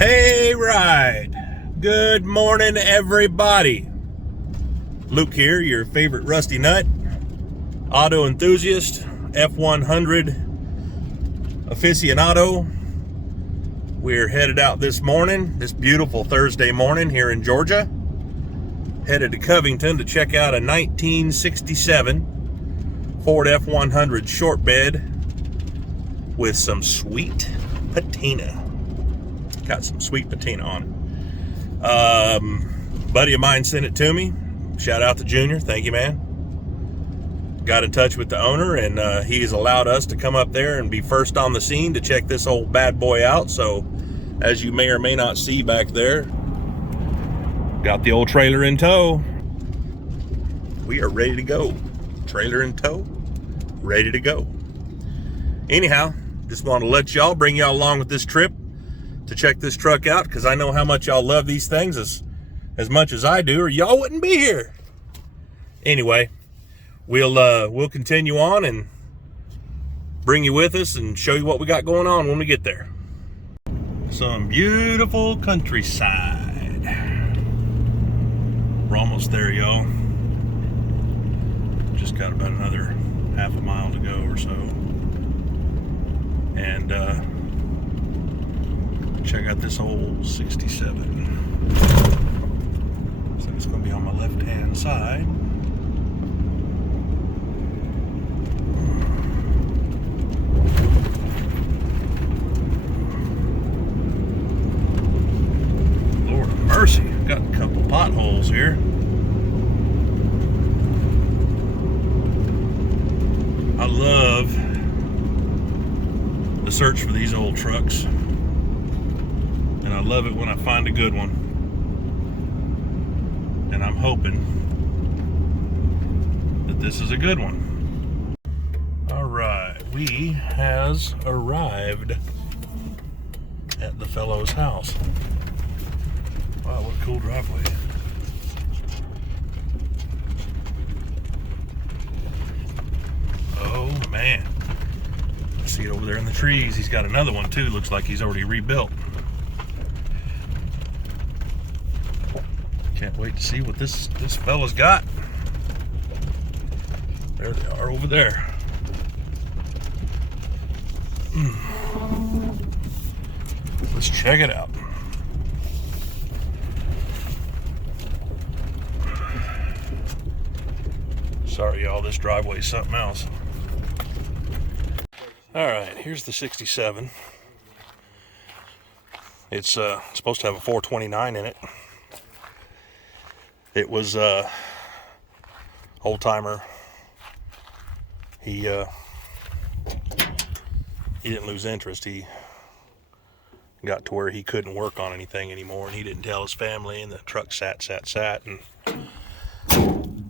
Hey, right. Good morning, everybody. Luke here, your favorite rusty nut, auto enthusiast, F100 aficionado. We're headed out this morning, this beautiful Thursday morning here in Georgia. Headed to Covington to check out a 1967 Ford F100 Shortbed with some sweet patina. Got some sweet patina on it. Buddy of mine sent it to me. Shout out to Junior. Thank you, man. Got in touch with the owner, and he's allowed us to come up there and be first on the scene to check this old bad boy out. So, as you may or may not see back there, got the old trailer in tow. We are ready to go. Trailer in tow, ready to go. Anyhow, just want to let y'all, bring y'all along with this trip to check this truck out, because I know how much y'all love these things as much as I do, or y'all wouldn't be here. Anyway, we'll continue on and bring you with us and show you what we got going on when we get there. Some beautiful countryside. We're almost there, y'all. Just got about another half a mile to go or so. And check out this old 67. So it's going to be on my left-hand side. Lord of mercy, got a couple potholes here. I love the search for these old trucks. And I love it when I find a good one. And I'm hoping that this is a good one. All right, we has arrived at the fellow's house. Wow, what a cool driveway. Oh man, I see it over there in the trees. He's got another one too. Looks like he's already rebuilt. Can't wait to see what this fella's got. There they are over there. Let's check it out. Sorry, y'all, this driveway is something else. All right, here's the 67. It's supposed to have a 429 in it. It was old timer. He didn't lose interest. He got to where he couldn't work on anything anymore, and he didn't tell his family, and the truck sat, and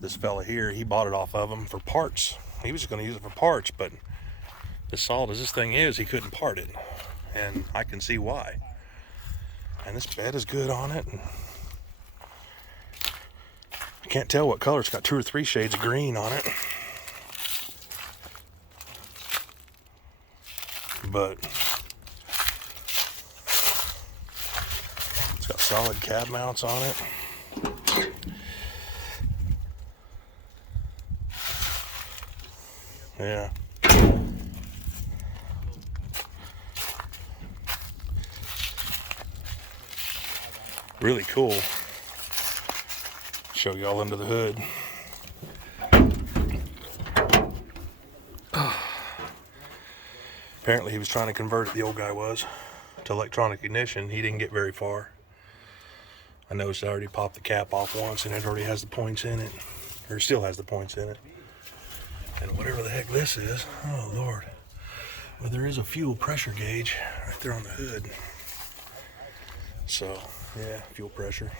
this fella here, he bought it off of him for parts. He was going to use it for parts, but as solid as this thing is, he couldn't part it, and I can see why. And this bed is good on it, and I can't tell what color. It's got 2 or 3 shades of green on it. But it's got solid cab mounts on it. Yeah. Really cool. Show y'all under the hood. Apparently he was trying to convert it, the old guy was, to electronic ignition. He didn't get very far. I noticed I already popped the cap off once, and it already has the points in it, or still has the points in it. And whatever the heck this is, oh Lord. Well, there is a fuel pressure gauge right there on the hood. So, yeah, fuel pressure.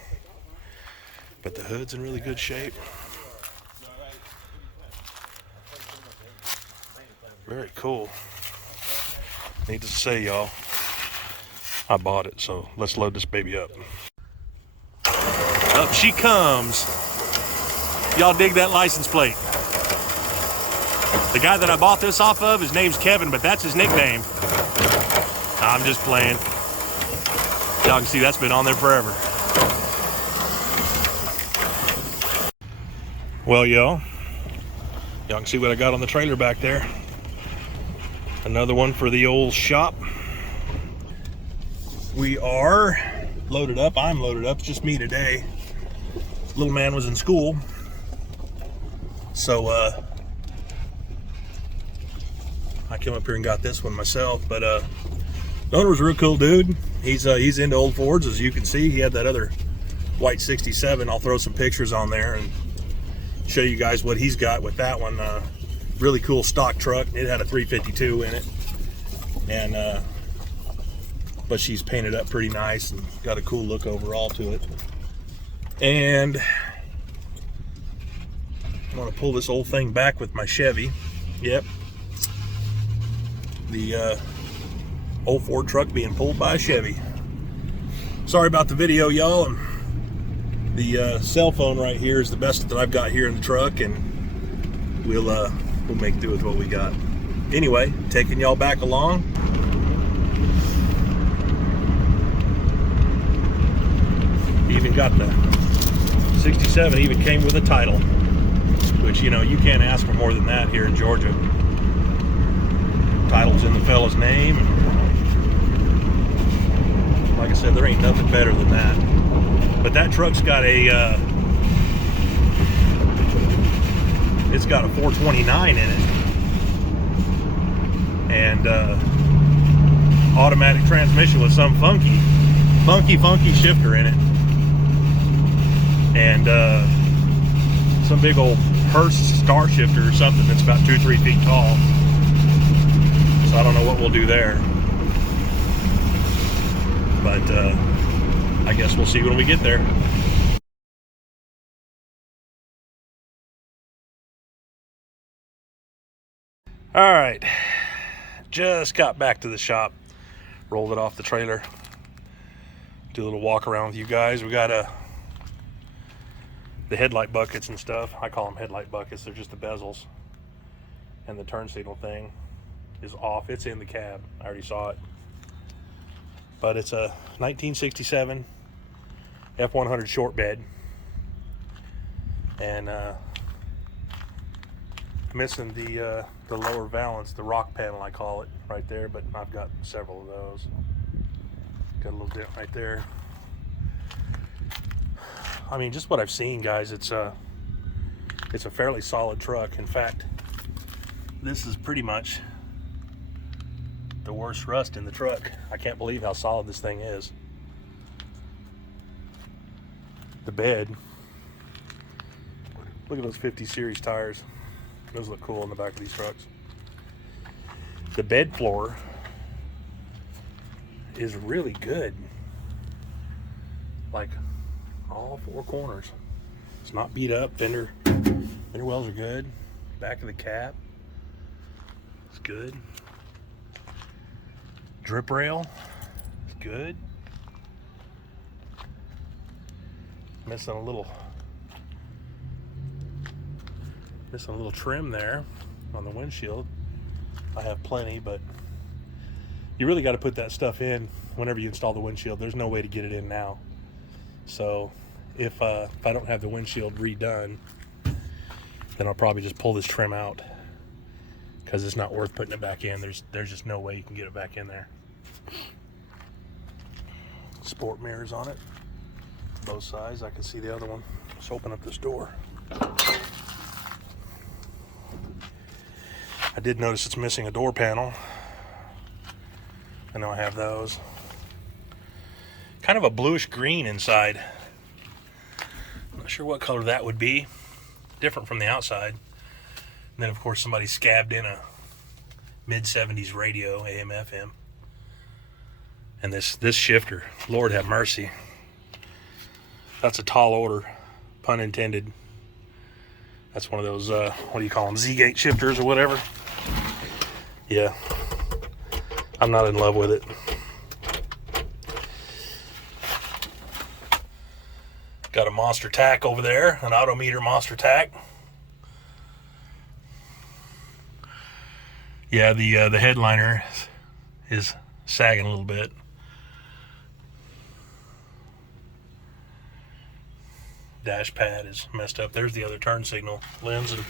But the hood's in really good shape. Very cool. Needless to say, y'all, I bought it, so let's load this baby up. Up she comes. Y'all dig that license plate? The guy that I bought this off of, his name's Kevin, but that's his nickname. I'm just playing. Y'all can see that's been on there forever. Well, y'all can see what I got on the trailer back there. Another one for the old shop. We are loaded up. I'm loaded up. It's just me today. Little man was in school, so I came up here and got this one myself. But the owner was a real cool dude. He's into old Fords, as you can see. He had that other white 67. I'll throw some pictures on there and show you guys what he's got with that one. Really cool stock truck. It had a 352 in it, and but she's painted up pretty nice and got a cool look overall to it. And I want to pull this old thing back with my Chevy. Yep, the old Ford truck being pulled by a Chevy. Sorry about the video, y'all. And the cell phone right here is the best that I've got here in the truck, and we'll make do with what we got. Anyway, taking y'all back along. Even got the 67, even came with a title, which, you know, you can't ask for more than that here in Georgia. Title's in the fella's name, and like I said, there ain't nothing better than that. But that truck's got a it's got a 429 in it, and automatic transmission with some funky shifter in it, and some big old Hurst star shifter or something that's about 2-3 feet tall. So I don't know what we'll do there, but I guess we'll see when we get there. All right, just got back to the shop, rolled it off the trailer, do a little walk around with you guys. We got the headlight buckets and stuff. I call them headlight buckets. They're just the bezels, and the turn signal thing is off. It's in the cab. I already saw it, but it's a 1967 F100 Shortbed, and missing the lower valance, the rock panel I call it, right there, but I've got several of those. Got a little dent right there. I mean, just what I've seen, guys, it's a fairly solid truck. In fact, this is pretty much the worst rust in the truck. I can't believe how solid this thing is. The bed, look at those 50 series tires. Those look cool in the back of these trucks. The bed floor is really good, like all four corners. It's not beat up. Fender wells are good. Back of the cab, it's good. Drip rail is good. Missing a little trim there on the windshield. I have plenty, but you really got to put that stuff in whenever you install the windshield. There's no way to get it in now. So if I don't have the windshield redone, then I'll probably just pull this trim out, because it's not worth putting it back in. There's just no way you can get it back in there. Sport mirrors on it, both sides. I can see the other one. Let's open up this door. I did notice it's missing a door panel. I know I have those. Kind of a bluish green inside. I'm not sure what color that would be. Different from the outside. And then, of course, somebody scabbed in a mid-70s radio, AM, FM. And this shifter, Lord have mercy. That's a tall order, pun intended. That's one of those, what do you call them, Z-gate shifters or whatever. Yeah, I'm not in love with it. Got a monster tack over there, an Autometer monster tack. Yeah, the headliner is sagging a little bit. dash pad is messed up. There's the other turn signal lens, and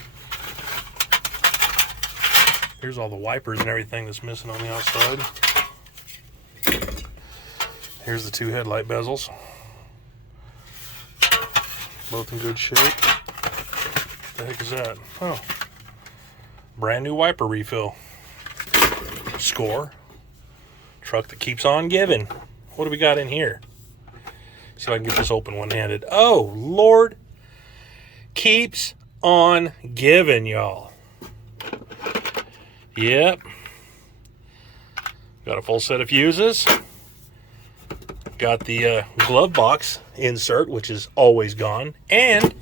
here's all the wipers and everything that's missing on the outside. Here's the two headlight bezels, both in good shape. What the heck is that? Oh, brand new wiper refill. Score. Truck that keeps on giving. What do we got in here? See if I can get this open one-handed. Oh, Lord. Keeps on giving, y'all. Yep. Got a full set of fuses. Got the glove box insert, which is always gone. And,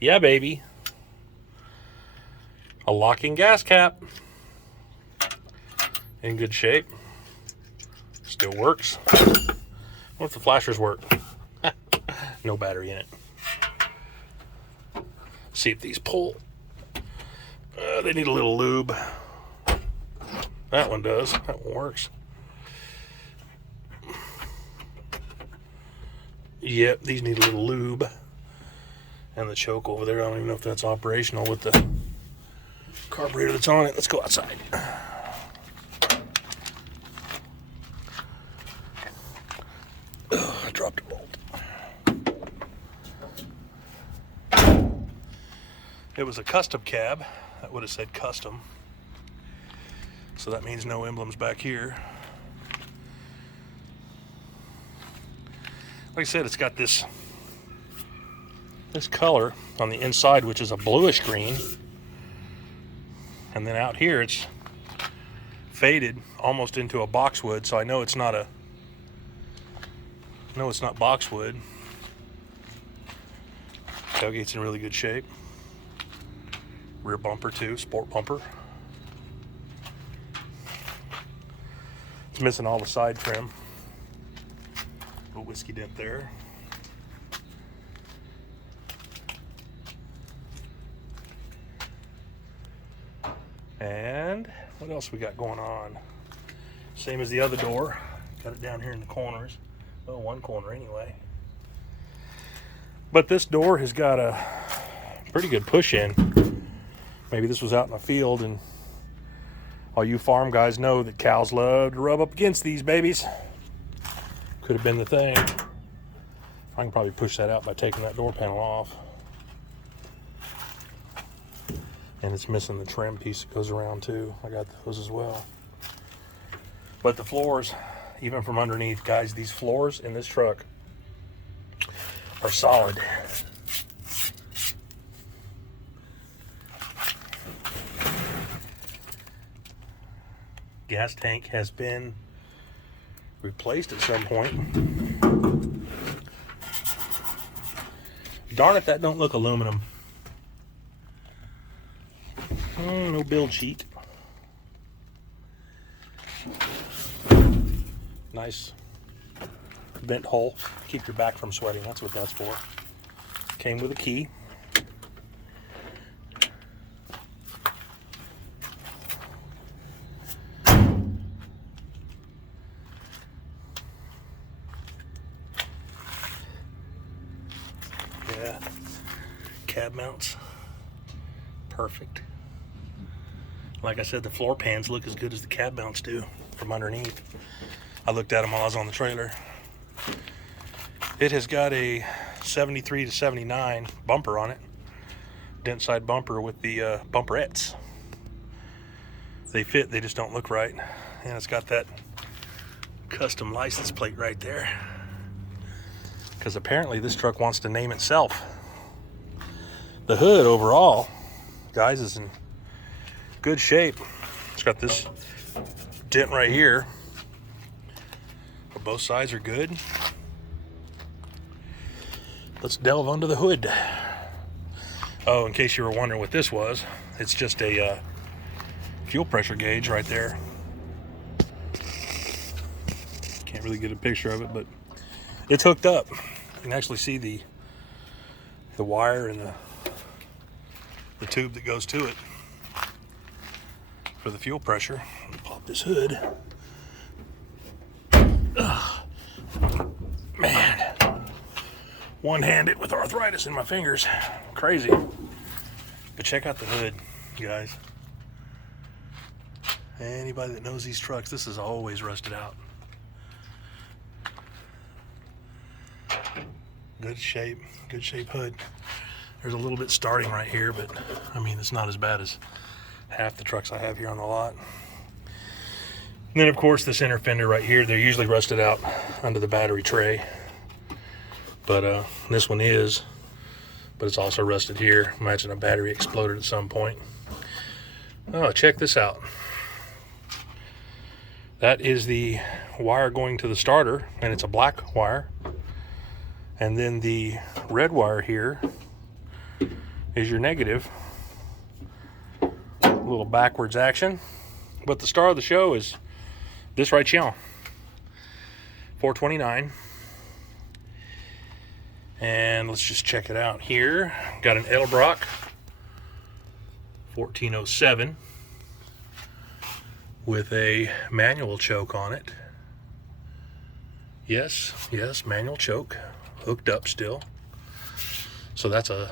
yeah, baby, a locking gas cap. In good shape. Still works. What if the flashers work? No battery in it. See if these pull. They need a little lube. That one does. That one works. Yep, these need a little lube. And the choke over there, I don't even know if that's operational with the carburetor that's on it. Let's go outside. I dropped a bolt. It was a custom cab. That would have said custom. So that means no emblems back here. Like I said, it's got this color on the inside, which is a bluish green. And then out here it's faded almost into a boxwood, so I know it's not a No, it's not boxwood. Tailgate's in really good shape. Rear bumper too, sport bumper. It's missing all the side trim. Little whiskey dent there. And what else we got going on? Same as the other door. Got it down here in the corners. Well, one corner anyway. But this door has got a pretty good push in. Maybe this was out in the field, and all you farm guys know that cows love to rub up against these babies. Could have been the thing. I can probably push that out by taking that door panel off. And it's missing the trim piece that goes around too. I got those as well. But the floors, even from underneath, guys, these floors in this truck are solid. Gas tank has been replaced at some point. Darn it, that don't look aluminum. Oh, no build sheet. Nice vent hole. Keep your back from sweating. That's what that's for. Came with a key. Yeah. Cab mounts. Perfect. Like I said, the floor pans look as good as the cab mounts do from underneath. I looked at them while I was on the trailer. It has got a 73 to 79 bumper on it. Dent side bumper with the bumperettes. They fit, they just don't look right. And it's got that custom license plate right there. Because apparently this truck wants to name itself. The hood overall, guys, is in good shape. It's got this dent right here, but both sides are good. Let's delve under the hood. Oh, in case you were wondering what this was, it's just a fuel pressure gauge right there. Can't really get a picture of it, but it's hooked up. You can actually see the wire and the tube that goes to it for the fuel pressure. Let me pop this hood. Ugh. Man, one-handed with arthritis in my fingers. Crazy. But check out the hood, guys. Anybody that knows these trucks, this is always rusted out. Good shape hood. There's a little bit starting right here, but I mean, it's not as bad as half the trucks I have here on the lot. And then of course the center fender right here, they're usually rusted out under the battery tray. But this one is, but it's also rusted here. Imagine a battery exploded at some point. Oh, check this out. That is the wire going to the starter, and it's a black wire. And then the red wire here is your negative. A little backwards action. But the star of the show is this right here. 429. And let's just check it out here. Got an Edelbrock 1407 with a manual choke on it. Yes, manual choke, hooked up still. So that's a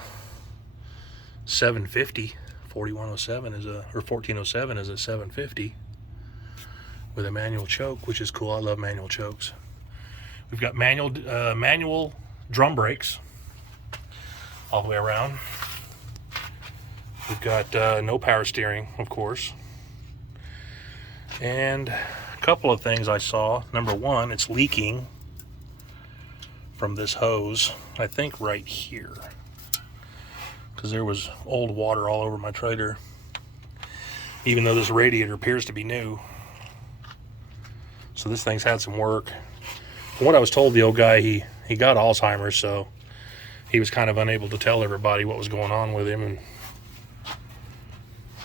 750. 4107 is a, or 1407 is a 750 with a manual choke, which is cool. I love manual chokes. We've got manual drum brakes all the way around. We've got no power steering, of course. And a couple of things I saw. Number one, it's leaking from this hose, I think right here, because there was old water all over my trailer, even though this radiator appears to be new. So this thing's had some work. From what I was told, the old guy, he got Alzheimer's, so he was kind of unable to tell everybody what was going on with him, and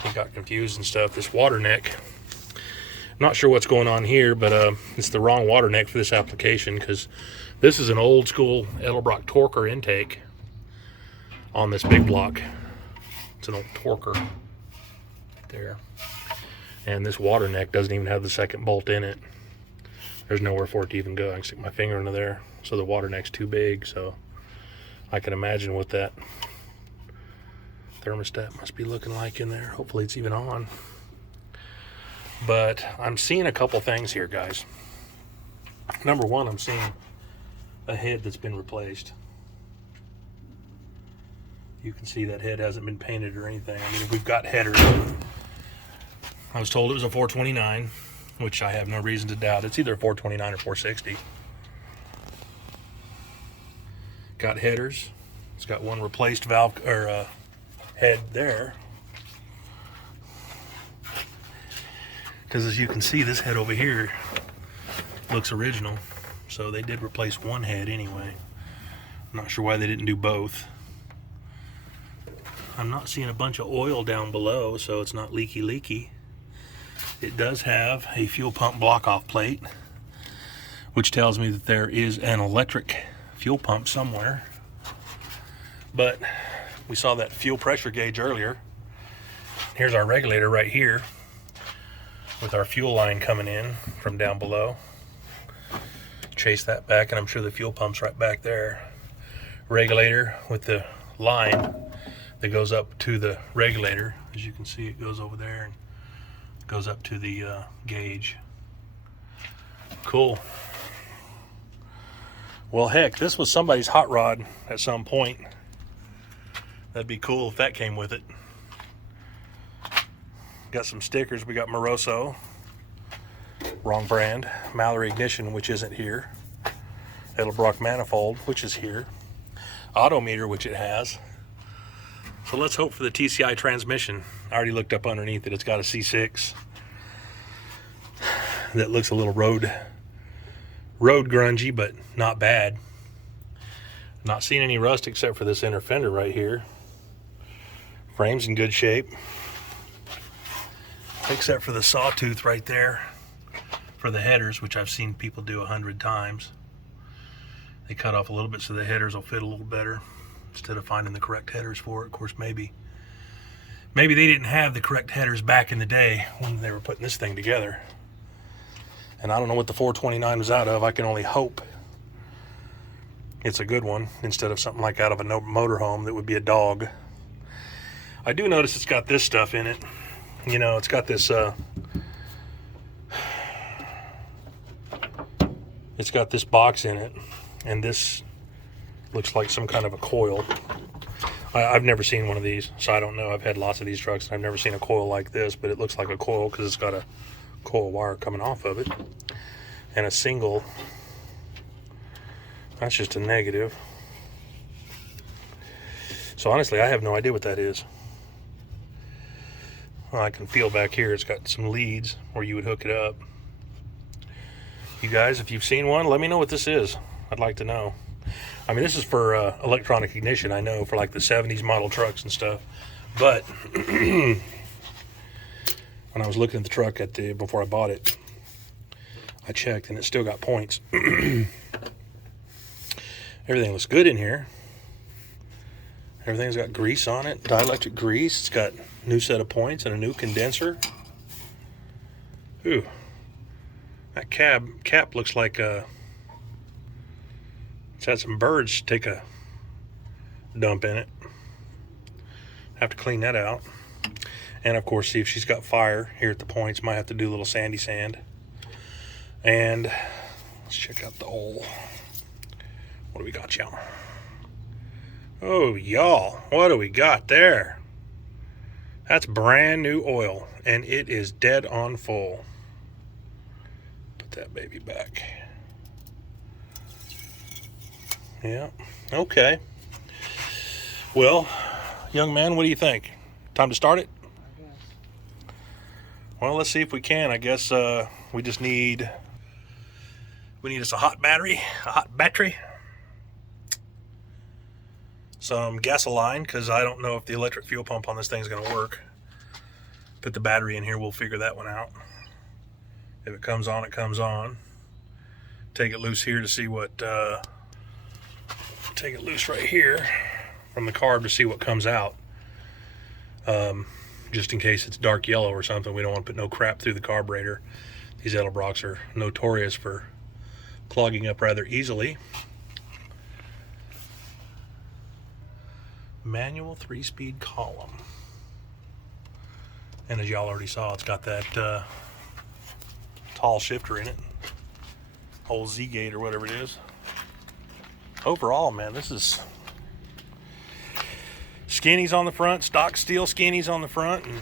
he got confused and stuff. This water neck, not sure what's going on here, but it's the wrong water neck for this application, because this is an old school Edelbrock torquer intake on this big block. It's an old torquer there, and this water neck doesn't even have the second bolt in it. There's nowhere for it to even go. I can stick my finger into there, so the water neck's too big. So I can imagine what that thermostat must be looking like in there. Hopefully it's even on. But I'm seeing a couple things here, guys. Number one, I'm seeing a head that's been replaced. You can see that head hasn't been painted or anything. I mean, we've got headers. I was told it was a 429, which I have no reason to doubt. It's either a 429 or 460. Got headers. It's got one replaced valve or head there. Because as you can see, this head over here looks original. So they did replace one head anyway. I'm not sure why they didn't do both. I'm not seeing a bunch of oil down below, so it's not leaky. It does have a fuel pump block-off plate, which tells me that there is an electric fuel pump somewhere. But we saw that fuel pressure gauge earlier. Here's our regulator right here with our fuel line coming in from down below. Chase that back, and I'm sure the fuel pump's right back there. Regulator with the line that goes up to the regulator. As you can see, it goes over there and goes up to the gauge. Cool. Well, heck, this was somebody's hot rod at some point. That'd be cool if that came with it. Got some stickers. We got Moroso, wrong brand. Mallory ignition, which isn't here. Edelbrock manifold, which is here. Odometer, which it has. So let's hope for the TCI transmission. I already looked up underneath it. It's got a C6 that looks a little road grungy, but not bad. Not seeing any rust except for this inner fender right here. Frame's in good shape, except for the sawtooth right there for the headers, which I've seen people do 100 times. They cut off a little bit so the headers will fit a little better instead of finding the correct headers for it. Of course, maybe they didn't have the correct headers back in the day when they were putting this thing together. And I don't know what the 429 was out of. I can only hope it's a good one instead of something like out of a motorhome that would be a dog. I do notice it's got this stuff in it. You know, it's got this it's got this box in it, and this looks like some kind of a coil. I've never seen one of these, so I don't know. I've had lots of these trucks, and I've never seen a coil like this, but it looks like a coil because it's got a coil wire coming off of it. And a single, that's just a negative. So honestly, I have no idea what that is. Well, I can feel back here, it's got some leads where you would hook it up. You guys, if you've seen one, let me know what this is. I'd like to know. I mean, this is for electronic ignition, I know, for like the 70s model trucks and stuff. But when I was looking at the truck before I bought it, I checked and it still got points. Everything looks good in here. Everything's got grease on it, dielectric grease. It's got a new set of points and a new condenser. Ooh, that cap looks like it's had some birds take a dump in it. Have to clean that out. And of course, see if she's got fire here at the points. Might have to do a little sandy sand. And let's check out the oil. What do we got, y'all? Oh, y'all, what do we got there? That's brand new oil, and it is dead on full. Put that baby back. Yeah, okay. Well, young man, what do you think? Time to start it? Well, let's see if we can. I guess we need us a hot battery, some gasoline, because I don't know if the electric fuel pump on this thing is going to work. Put the battery in here, we'll figure that one out. If it comes on, it comes on. Take it loose here to see what, take it loose right here from the carb to see what comes out. Just in case it's dark yellow or something, we don't want to put no crap through the carburetor. These Edelbrocks are notorious for clogging up rather easily. Manual 3-speed column. And as y'all already saw, it's got that tall shifter in it. Old Z-gate or whatever it is. Overall, man, this is skinnies on the front, stock steel skinnies on the front, and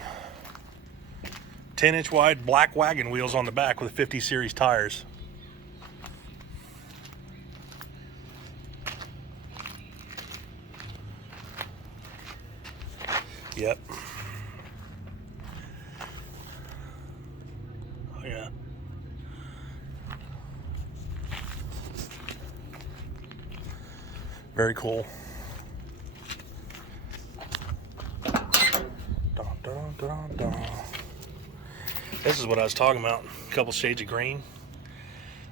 10-inch wide black wagon wheels on the back with 50 series tires. Yep. Oh yeah. Very cool. Dun, dun, dun, dun. This is what I was talking about. A couple shades of green.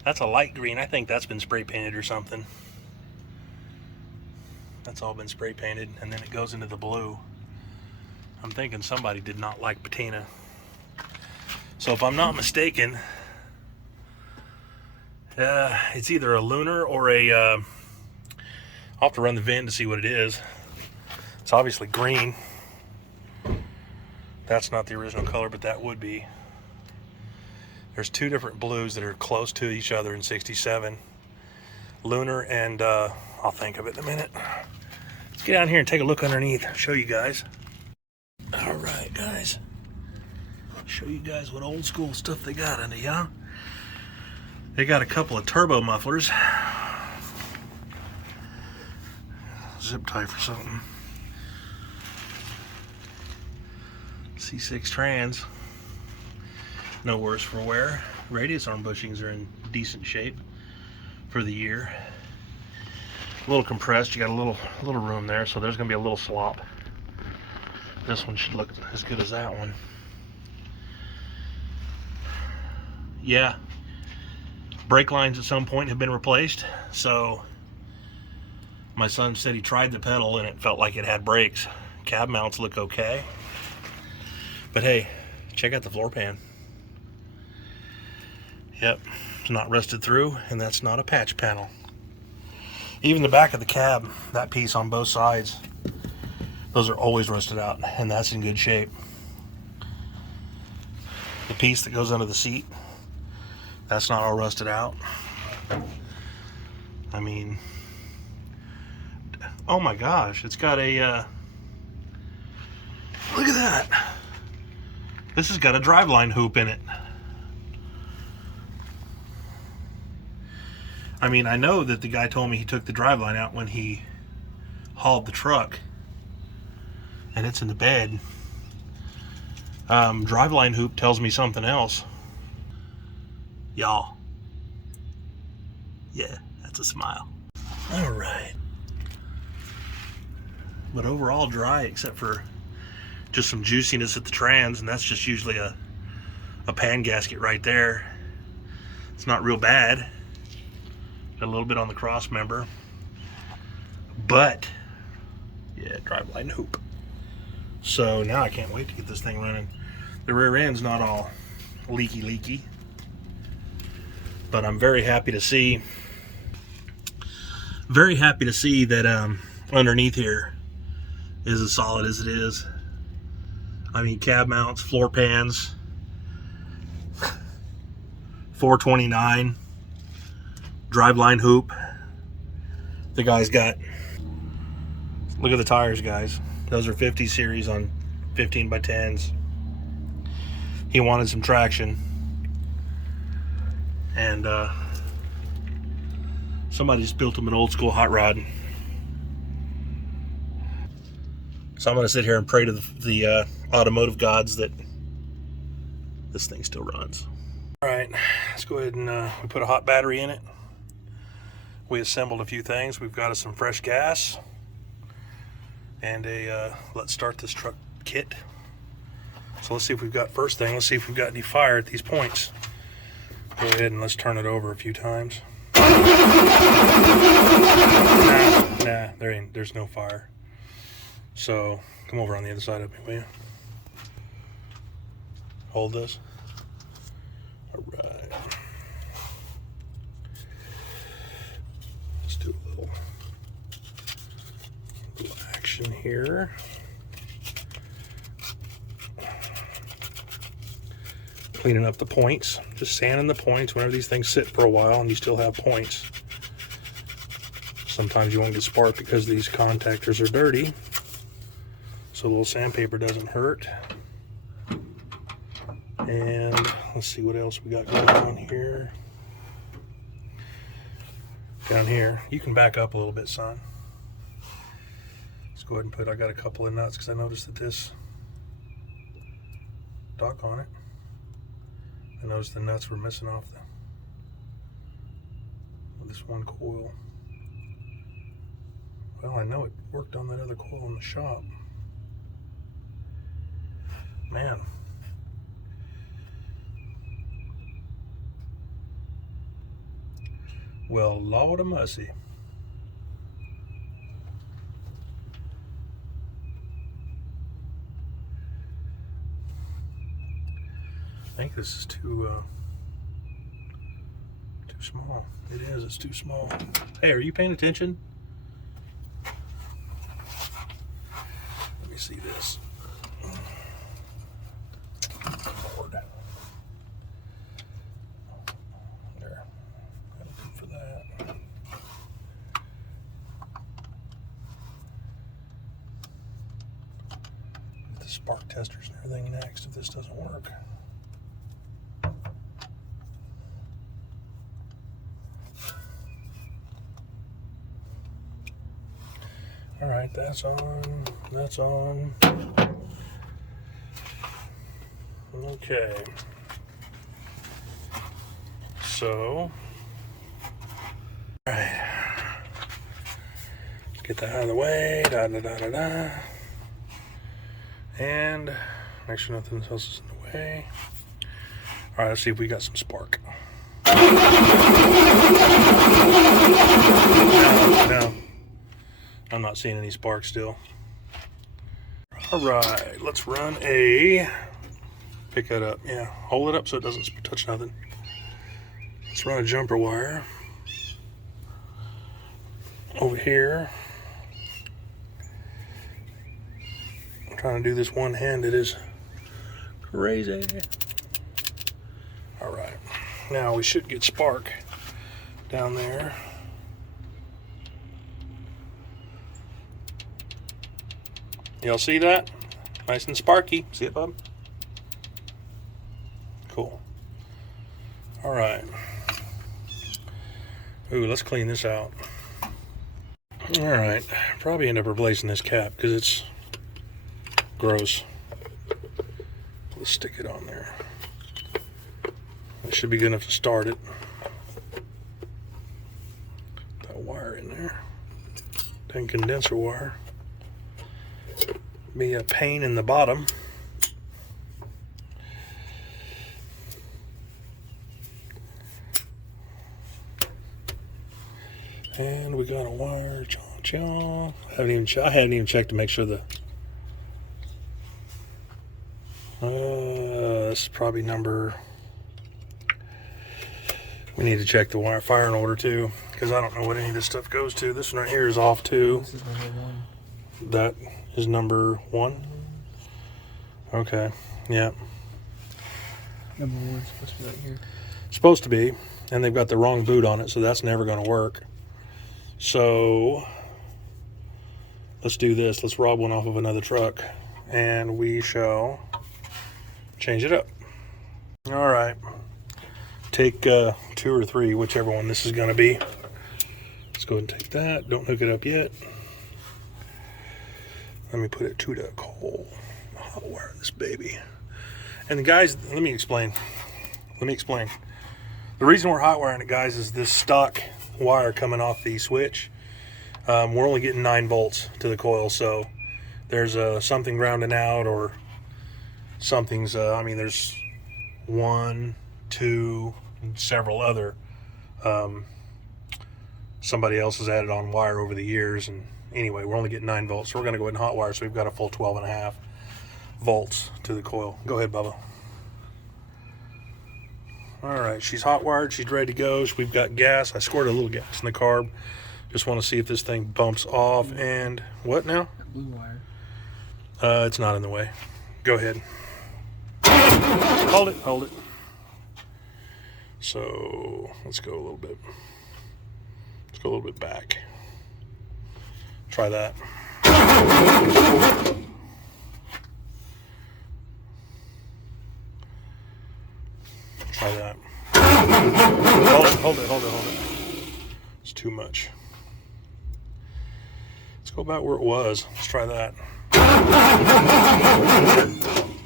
That's a light green. I think that's been spray painted or something. That's all been spray painted, and then it goes into the blue. I'm thinking somebody did not like patina. So if I'm not mistaken, it's either a lunar or a, I'll have to run the VIN to see what it is. It's obviously green. That's not the original color, but that would be. There's two different blues that are close to each other in 67. Lunar and, I'll think of it in a minute. Let's get down here and take a look underneath. Show you guys. All right, guys. Show you guys what old school stuff they got under here. They got a couple of turbo mufflers. Zip tie for something. C6 trans. No worse for wear. Radius arm bushings are in decent shape for the year. A little compressed. You got a little room there, so there's gonna be a little slop. This one should look as good as that one. Yeah, brake lines at some point have been replaced, so my son said he tried the pedal and it felt like it had brakes. Cab mounts look okay, but hey, check out the floor pan. Yep, it's not rusted through, and that's not a patch panel. Even the back of the cab, that piece on both sides, those are always rusted out, and that's in good shape. The piece that goes under the seat, that's not all rusted out. I mean, oh my gosh, it's got a, look at that. This has got a driveline hoop in it. I mean, I know that the guy told me he took the driveline out when he hauled the truck, and it's in the bed. Driveline hoop tells me something else. Y'all. Yeah, that's a smile. All right. But overall dry, except for just some juiciness at the trans, and that's just usually a pan gasket right there. It's not real bad. Got a little bit on the cross member, but yeah, driveline hoop. So now I can't wait to get this thing running. The rear end's not all leaky, but I'm very happy to see that underneath here is as solid as it is. I mean, cab mounts, floor pans, 429, driveline hoop. The guy's got, look at the tires, guys. Those are 50 series on 15 by 10s. He wanted some traction, and somebody just built him an old school hot rod. So I'm going to sit here and pray to the automotive gods that this thing still runs. All right, let's go ahead and we put a hot battery in it. We assembled a few things. We've got us some fresh gas and a let's start this truck kit. So let's see if we've got, first thing, let's see if we've got any fire at these points. Go ahead and let's turn it over a few times. Nah, there's no fire. So come over on the other side of me, will you? Hold this. All right. Let's do a little action here. Cleaning up the points, just sanding the points. Whenever these things sit for a while and you still have points, sometimes you won't get spark because these contactors are dirty. So a little sandpaper doesn't hurt. And let's see what else we got going on here. Down here, you can back up a little bit, son. Let's go ahead and put, I got a couple of nuts because I noticed that this, dock on it, I noticed the nuts were missing off this one coil. Well, I know it worked on that other coil in the shop. Man. Well, Lord of mercy. I think this is too small. It is, it's too small. Hey, are you paying attention? Let me see this. Lord. There. That'll do for that. Get the spark testers and everything next if this doesn't work. All right, that's on, that's on. Okay. So, all right. Let's get that out of the way, And make sure nothing else is in the way. All right, let's see if we got some spark. No. I'm not seeing any spark still. All right, let's run a, pick that up. Yeah, hold it up so it doesn't touch nothing. Let's run a jumper wire over here. I'm trying to do this one-handed is crazy. All right, now we should get spark down there. Y'all see that? Nice and sparky. See it, bub? Cool. All right. Ooh, let's clean this out. All right, probably end up replacing this cap because it's gross. Let's stick it on there. It should be good enough to start it. That wire in there. Dang condenser wire. Be a pain in the bottom. And we got a wire, I hadn't even checked to make sure this is probably number. We need to check the wire firing order too, because I don't know what any of this stuff goes to. This one right here is off too. This is number 1. That is number 1. Okay, yeah. Number 1's supposed to be right here. Supposed to be, and they've got the wrong boot on it, so that's never going to work. So let's do this. Let's rob one off of another truck, and we shall change it up. All right. Take 2 or 3, whichever one this is going to be. Let's go ahead and take that. Don't hook it up yet. Let me put it to the coal. Hot wire this baby. And guys, let me explain. The reason we're hot wiring it, guys, is this stock wire coming off the switch. We're only getting 9 volts to the coil, so there's something grounding out, or something's. I mean, there's 1, 2, and several other. Somebody else has added on wire over the years, and anyway, we're only getting 9 volts, so we're going to go ahead and hot wire, so we've got a full 12.5 volts to the coil. Go ahead, Bubba. All right, she's hot wired, she's ready to go. We've got gas. I squirted a little gas in the carb. Just want to see if this thing bumps off. And what now? Blue wire. It's not in the way. Go ahead. Hold it. So let's go a little bit. Let's go a little bit back. Try that. Try that. Hold it. It's too much. Let's go back where it was. Let's try that.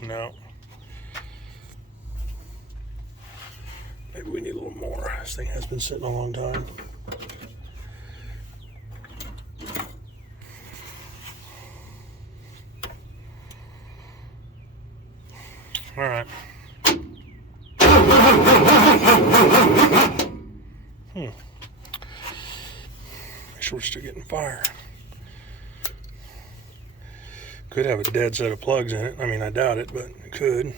No. Maybe we need a little more. This thing has been sitting a long time. All right. Make sure we're still getting fire. Could have a dead set of plugs in it. I mean, I doubt it, but it could.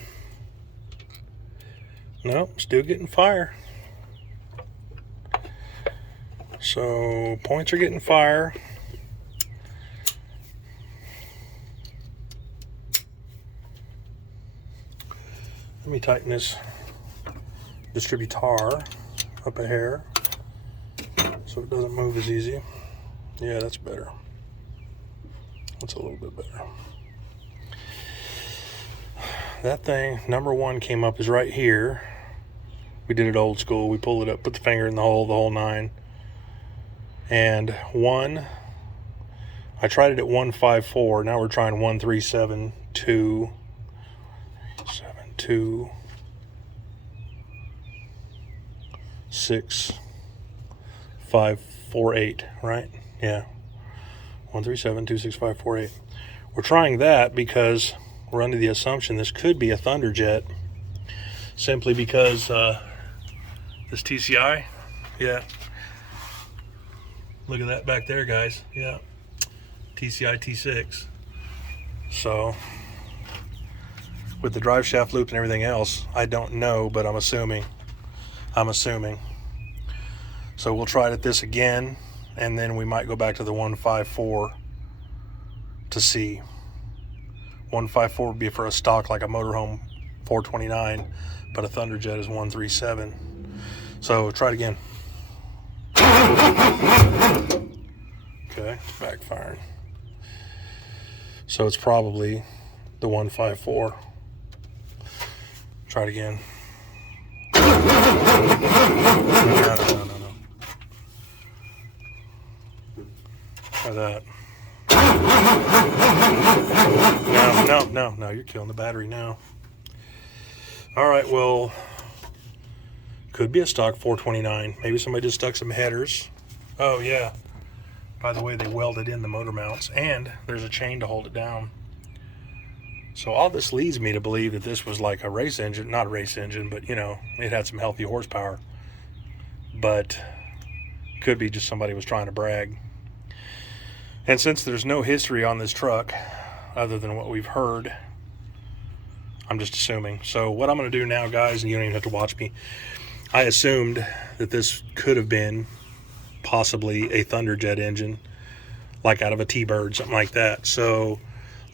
No, still getting fire. So points are getting fire. Let me tighten this distributor up a hair so it doesn't move as easy. Yeah, that's better. That's a little bit better. That thing, number 1 came up is right here. We did it old school. We pulled it up, put the finger in the whole 9. And 1, I tried it at 154. Now we're trying 1372. 2, 6, 5, 4, 8, right? Yeah. 137265548. We're trying that because we're under the assumption this could be a Thunderjet, simply because this TCI, yeah. Look at that back there, guys. Yeah. TCI T6. So with the drive shaft loop and everything else, I don't know, but I'm assuming. So we'll try it at this again, and then we might go back to the 154 to see. 154 would be for a stock like a motorhome 429, but a Thunderjet is 137. So try it again. Okay, it's backfiring. So it's probably the 154. Try it again. No. Try that. No, you're killing the battery now. All right, well, could be a stock 429. Maybe somebody just stuck some headers. Oh, yeah. By the way, they welded in the motor mounts, and there's a chain to hold it down. So all this leads me to believe that this was like a race engine, not a race engine, but, you know, it had some healthy horsepower. But could be just somebody was trying to brag. And since there's no history on this truck other than what we've heard, I'm just assuming. So what I'm going to do now, guys, and you don't even have to watch me, I assumed that this could have been possibly a Thunderjet engine, like out of a T-Bird, something like that. So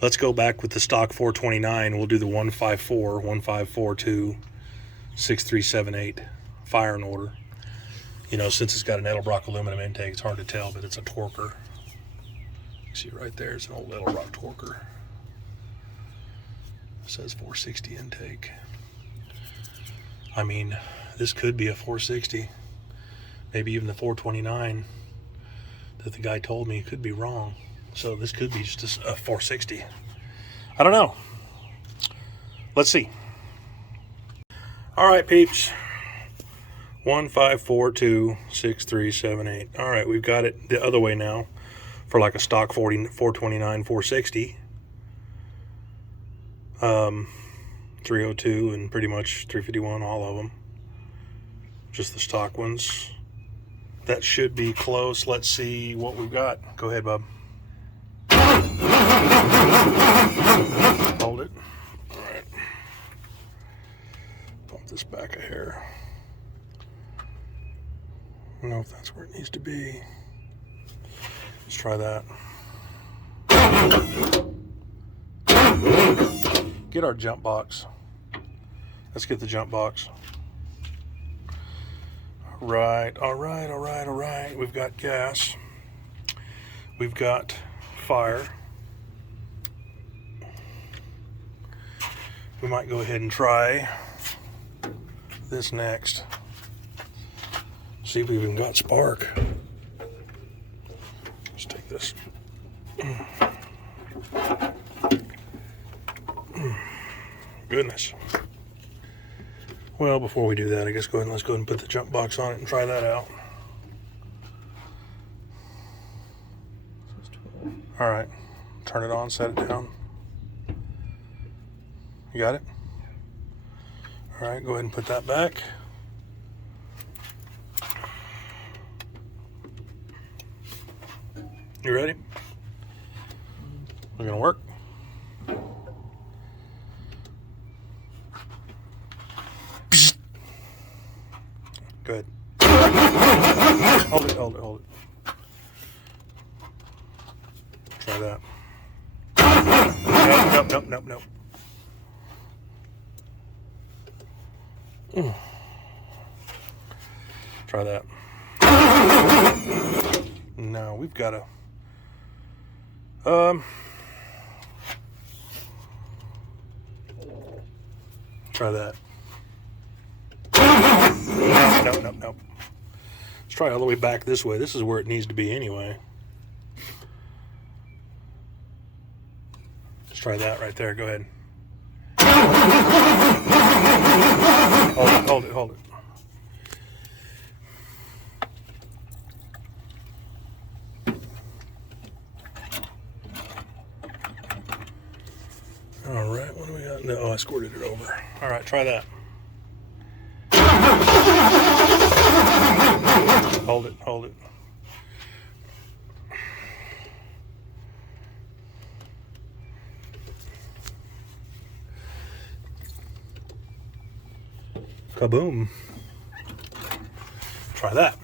let's go back with the stock 429. We'll do the 154 6378 firing order. You know, since it's got an Edelbrock aluminum intake, it's hard to tell, but it's a torquer. See right there, it's an old Edelbrock torquer. It says 460 intake. I mean, this could be a 460. Maybe even the 429 that the guy told me could be wrong. So this could be just a 460. I don't know. Let's see. All right, peeps. 154263778. All right, we've got it the other way now for like a stock 429, 460. 302 and pretty much 351, all of them. Just the stock ones. That should be close. Let's see what we've got. Go ahead, bub. Hold it. All right. Pump this back a hair. I don't know if that's where it needs to be. Let's try that. Get our jump box. Let's get the jump box. All right. We've got gas. We've got fire. We might go ahead and try this next. See if we've even got spark. Let's take this. Goodness. Well, before we do that, I guess let's go ahead and put the jump box on it and try that out. All right, turn it on, set it down. You got it? All right, go ahead and put that back. You ready? We're gonna work. Good. Hold it. Try that. Nope. Try that. No, we've got to. Try that. Nope. Let's try all the way back this way. This is where it needs to be anyway. Let's try that right there. Go ahead. Hold it. All right, what do we got? No, I squirted it over. All right, try that. Hold it. Kaboom. Try that.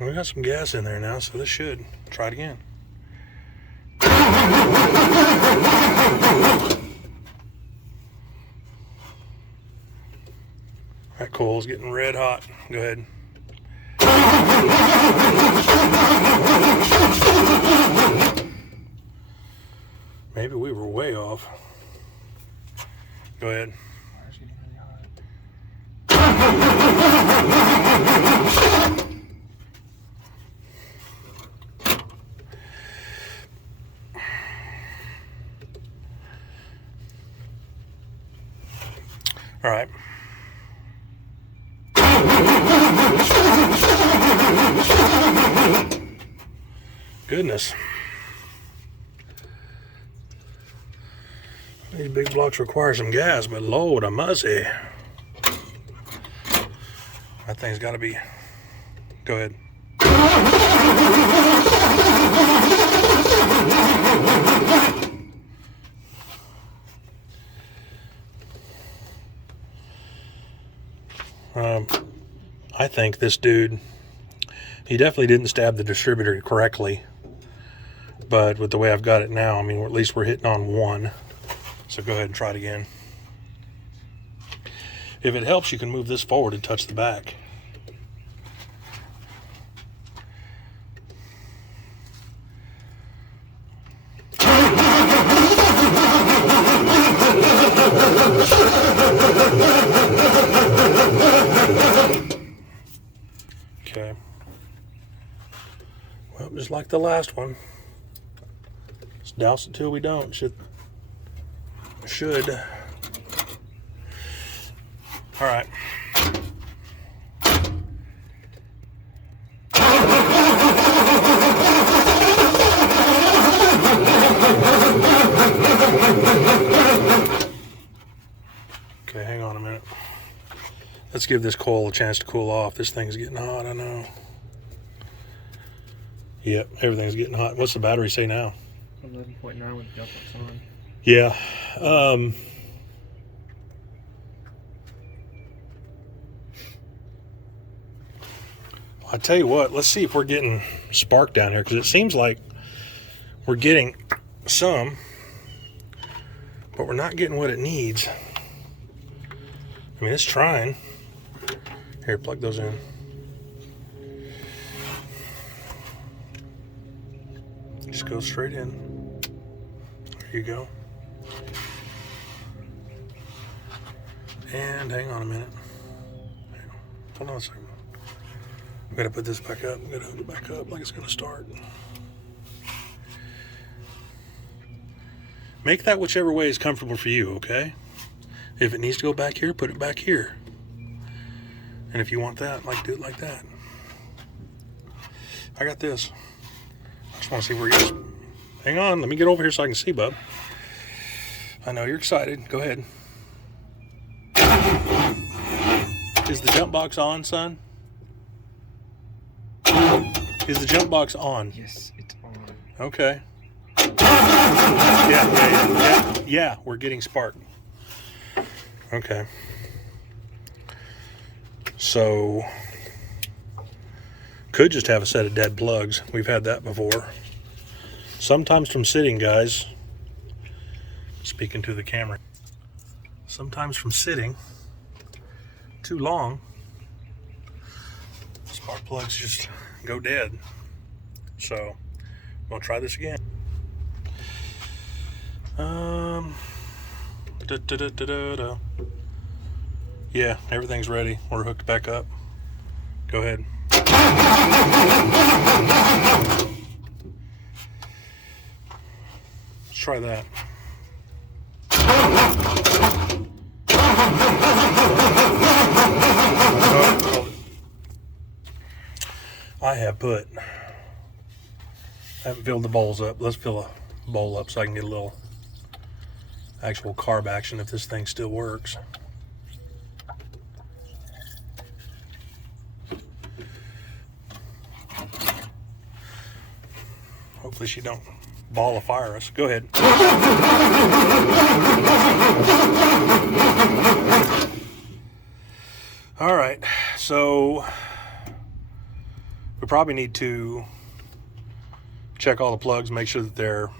We got some gas in there now, so this should. Try it again. That coal's getting red hot. Go ahead. Maybe we were way off. Go ahead. All right. Goodness. These big blocks require some gas, but Lord a mercy. That thing's got to be... Go ahead. I think this dude, he definitely didn't stab the distributor correctly, but with the way I've got it now, I mean, at least we're hitting on one. So go ahead and try it again. If it helps, you can move this forward and touch the back. Okay. Well, just like the last one. Let's douse it till we don't. Should. All right. Okay, hang on a minute. Let's give this coil a chance to cool off. This thing's getting hot, I know. Yep, everything's getting hot. What's the battery say now? 11.9 with the jump box on. Yeah. I tell you what, let's see if we're getting spark down here, because it seems like we're getting some, but we're not getting what it needs. I mean, it's trying. Here, plug those in. Just go straight in. There you go. And hang on a minute. Hold on a second. I'm gonna put this back up. I'm gonna hook it back up like it's gonna start. Make that whichever way is comfortable for you, okay? If it needs to go back here, put it back here. And if you want that, like, do it like that. I got this. I just want to see where he is. Hang on, let me get over here so I can see, bub. I know you're excited. Go ahead. Is the jump box on, son? Is the jump box on? Yes, it's on. Okay. Yeah, we're getting spark. Okay. So, could just have a set of dead plugs. We've had that before. Sometimes from sitting, guys, speaking to the camera, sometimes from sitting too long, spark plugs just go dead. So, I'm gonna try this again. Yeah, everything's ready. We're hooked back up. Go ahead. Let's try that. I haven't filled the bowls up. Let's fill a bowl up so I can get a little actual carb action if this thing still works. Hopefully she don't ball of fire us. Go ahead. All right, so we probably need to check all the plugs, make sure that they're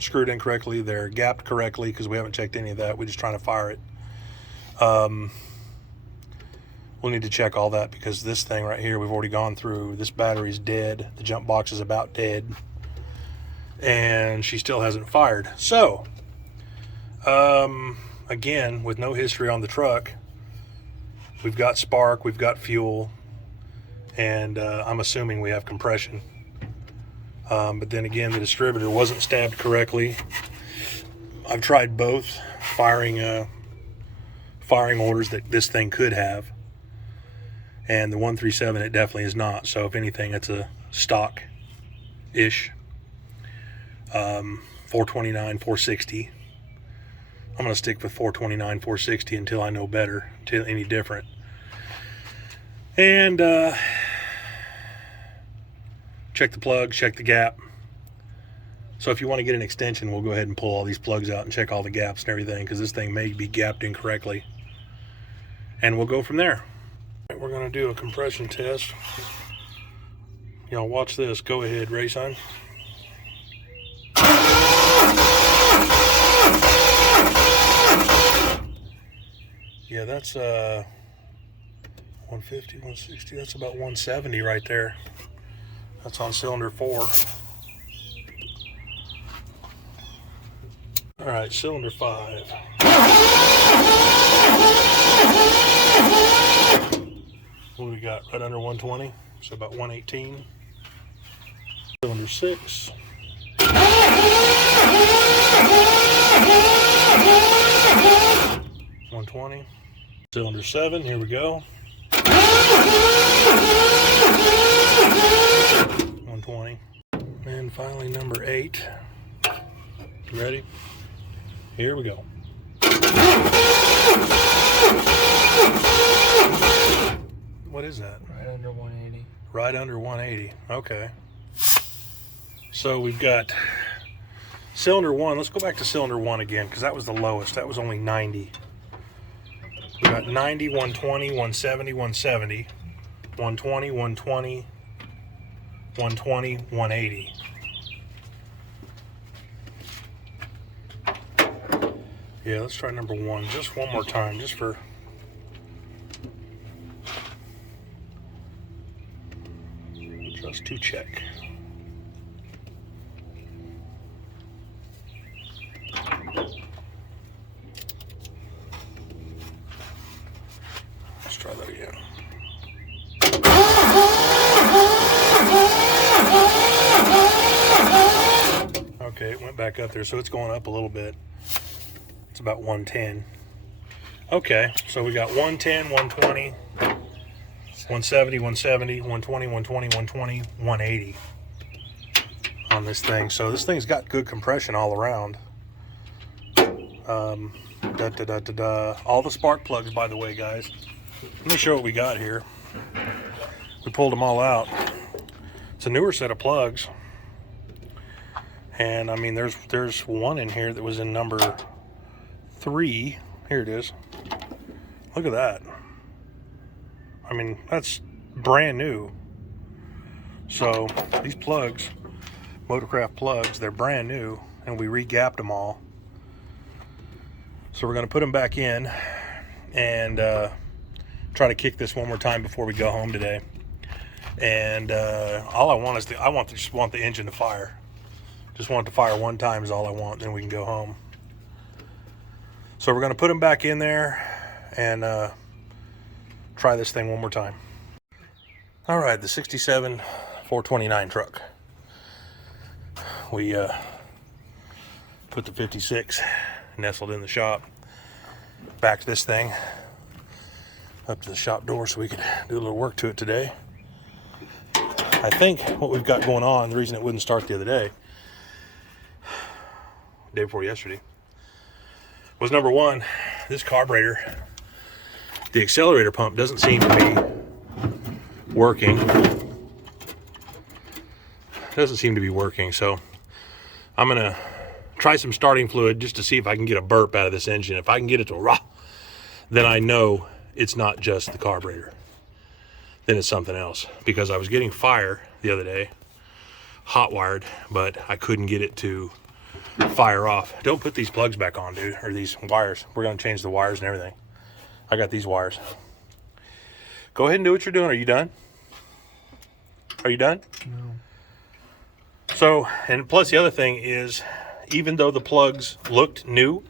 screwed in correctly, they're gapped correctly, because we haven't checked any of that. We're just trying to fire it. We'll need to check all that, because this thing right here we've already gone through. This battery's dead. The jump box is about dead. And she still hasn't fired. So, again, with no history on the truck, we've got spark, we've got fuel, and I'm assuming we have compression. But then again, the distributor wasn't stabbed correctly. I've tried both firing orders that this thing could have, and the 137 it definitely is not. So if anything, it's a stock-ish 429, 460. I'm gonna stick with 429, 460 until I know better, until any different. And check the plugs, check the gap. So if you want to get an extension, we'll go ahead and pull all these plugs out and check all the gaps and everything, because this thing may be gapped incorrectly. And we'll go from there. We're going to do a compression test. Y'all watch this. Go ahead, Ray son. Yeah, that's 150, 160. That's about 170 right there. That's on cylinder 4. All right, cylinder 5. What do we got? Right under 120, so about 118. Cylinder 6. 120. Cylinder 7, here we go. 120. And finally number 8. You ready? Here we go. What is that? Right under 180. Right under 180. Okay. So we've got cylinder 1. Let's go back to cylinder 1 again, because that was the lowest. That was only 90. We got 90, 120, 170, 170, 120, 120, 120, 180. Yeah, let's try number 1 just one more time, just to check. Let's try that again. Okay, it went back up there, so it's going up a little bit. It's about 110. Okay, so we got 110, 120, 170, 170, 120, 120, 120, 180 on this thing. So this thing's got good compression all around. All the spark plugs, by the way, guys. Let me show what we got here. We pulled them all out. It's a newer set of plugs. And I mean, there's one in here that was in number 3. Here it is. Look at that. I mean, that's brand new. So these plugs, Motorcraft plugs, they're brand new, and we re-gapped them all. So we're going to put them back in and try to kick this one more time before we go home today. And all I want is just want the engine to fire. Just want it to fire one time is all I want, then we can go home. So we're going to put them back in there and try this thing one more time. All right, the 67 429 truck. We put the 56 nestled in the shop. Backed this thing up to the shop door so we could do a little work to it today. I think what we've got going on, the reason it wouldn't start the other day before yesterday, was number 1, this carburetor, the accelerator pump doesn't seem to be working. Doesn't seem to be working, so I'm gonna try some starting fluid just to see if I can get a burp out of this engine. If I can get it to rah, then I know it's not just the carburetor. Then it's something else, because I was getting fire. the other day, hot wired, but I couldn't get it to fire off. Don't put these plugs back on, dude, or these wires. We're gonna change the wires and everything. I got these wires. Go ahead and do what you're doing. Are you done? Are you done? No. So, and plus the other thing is, even though the plugs looked new,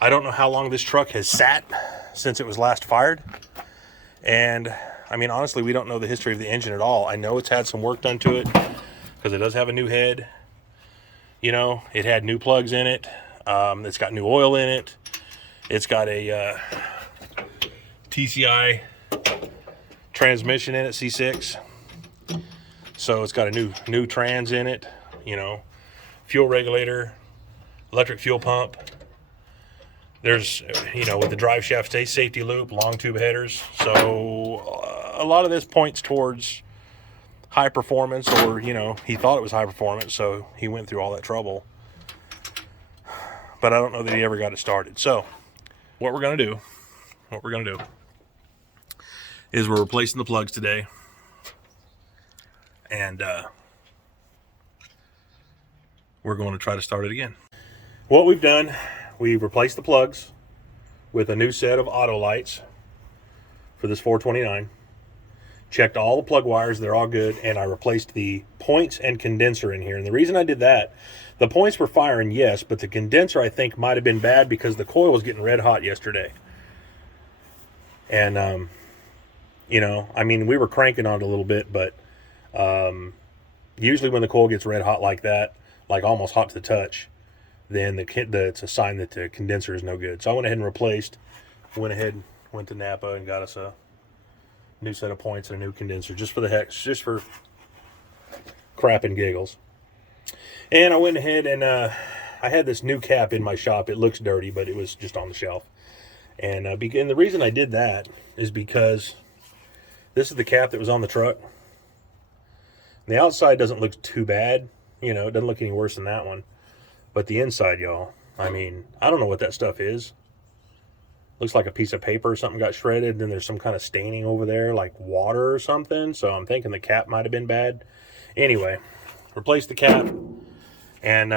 I don't know how long this truck has sat since it was last fired. And I mean, honestly, we don't know the history of the engine at all. I know it's had some work done to it because it does have a new head. You know, it had new plugs in it. It's got new oil in it. It's got a TCI transmission in it, C6. So it's got a new trans in it, you know, fuel regulator, electric fuel pump. There's, you know, with the drive shaft safety loop, long tube headers. So a lot of this points towards high performance, or, you know, he thought it was high performance, so he went through all that trouble. But I don't know that he ever got it started. So what we're going to do is we're replacing the plugs today. And we're going to try to start it again. What we've done, we've replaced the plugs with a new set of auto lights for this 429. Checked all the plug wires, they're all good, and I replaced the points and condenser in here. And the reason I did that, the points were firing, yes, but the condenser I think might have been bad because the coil was getting red hot yesterday. And you know, I mean, we were cranking on it a little bit, but usually when the coil gets red hot like that, like almost hot to the touch, then it's a sign that the condenser is no good. So I went ahead and replaced, went to Napa and got us a new set of points and a new condenser, just for the heck, just for crap and giggles. And I went ahead and I had this new cap in my shop. It looks dirty, but it was just on the shelf. And the reason I did that is because this is the cap that was on the truck. The outside doesn't look too bad. You know, it doesn't look any worse than that one. But the inside, y'all, I mean, I don't know what that stuff is. Looks like a piece of paper or something got shredded. And then there's some kind of staining over there, like water or something. So I'm thinking the cap might have been bad. Anyway, replaced the cap and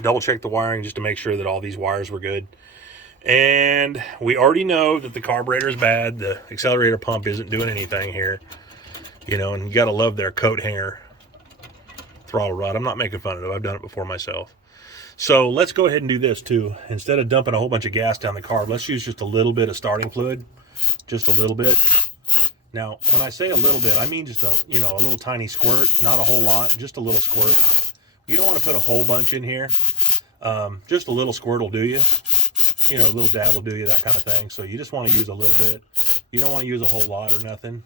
double checked the wiring just to make sure that all these wires were good. And we already know that the carburetor is bad. The accelerator pump isn't doing anything here. You know, and you got to love their coat hanger throttle rod. I'm not making fun of it. I've done it before myself. So let's go ahead and do this too. Instead of dumping a whole bunch of gas down the carb, let's use just a little bit of starting fluid. Just a little bit. Now, when I say a little bit, I mean just a little tiny squirt, not a whole lot, just a little squirt. You don't want to put a whole bunch in here. Just a little squirt will do you. You know, a little dab will do you, that kind of thing. So you just want to use a little bit. You don't want to use a whole lot or nothing.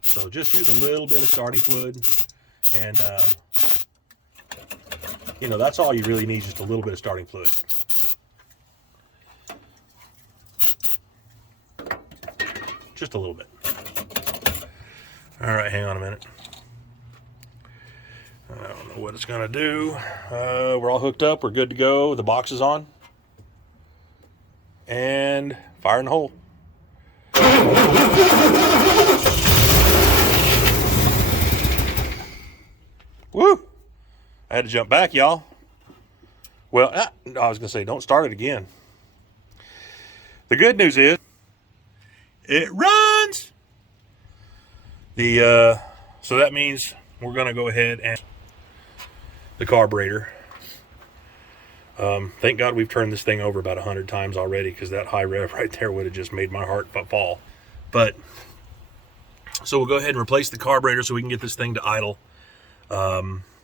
So just use a little bit of starting fluid, and you know, that's all you really need, just a little bit of starting fluid. Just a little bit. All right, hang on a minute. I don't know what it's gonna do. We're all hooked up, we're good to go. The box is on. And fire in the hole. Woo! I had to jump back, y'all. Well, I was going to say, don't start it again. The good news is, it runs! So that means we're going to go ahead and the carburetor. Thank God we've turned this thing over about 100 times already, because that high rev right there would have just made my heart fall. But, so we'll go ahead and replace the carburetor so we can get this thing to idle.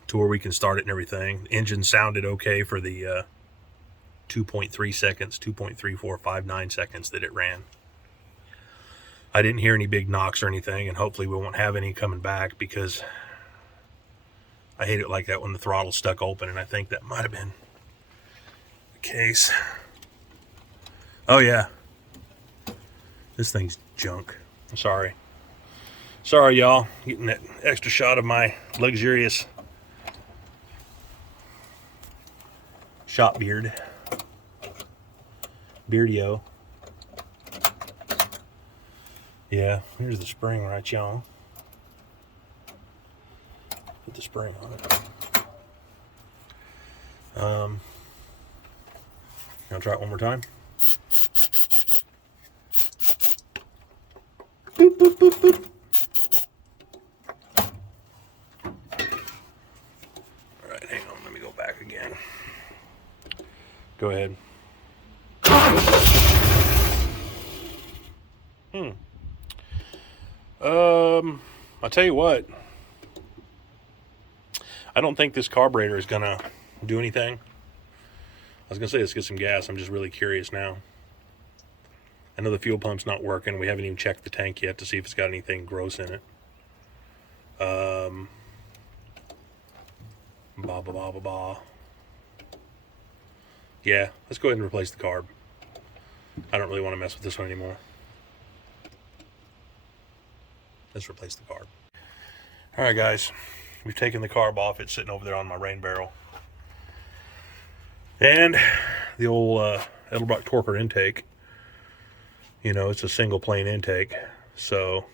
To where we can start it and everything. The engine sounded okay for the 2.3 seconds, 2.3459 seconds that it ran. I didn't hear any big knocks or anything, and hopefully we won't have any coming back, because I hate it like that when the throttle's stuck open, and I think that might have been the case. Oh yeah, this thing's junk. I'm sorry. Sorry, y'all. Getting that extra shot of my luxurious shop beard. Beardio. Yeah, here's the spring right, y'all. Put the spring on it. I'll try it one more time. Boop, boop, boop, boop. All right, hang on. Let me go back again. Go ahead. I'll tell you what. I don't think this carburetor is gonna do anything. I was gonna say let's get some gas. I'm just really curious now. I know the fuel pump's not working. We haven't even checked the tank yet to see if it's got anything gross in it. Ba ba ba ba ba. Yeah, let's go ahead and replace the carb. I don't really want to mess with this one anymore. Let's replace the carb. All right, guys. We've taken the carb off. It's sitting over there on my rain barrel. And the old Edelbrock Torquer intake. You know, it's a single plane intake. So,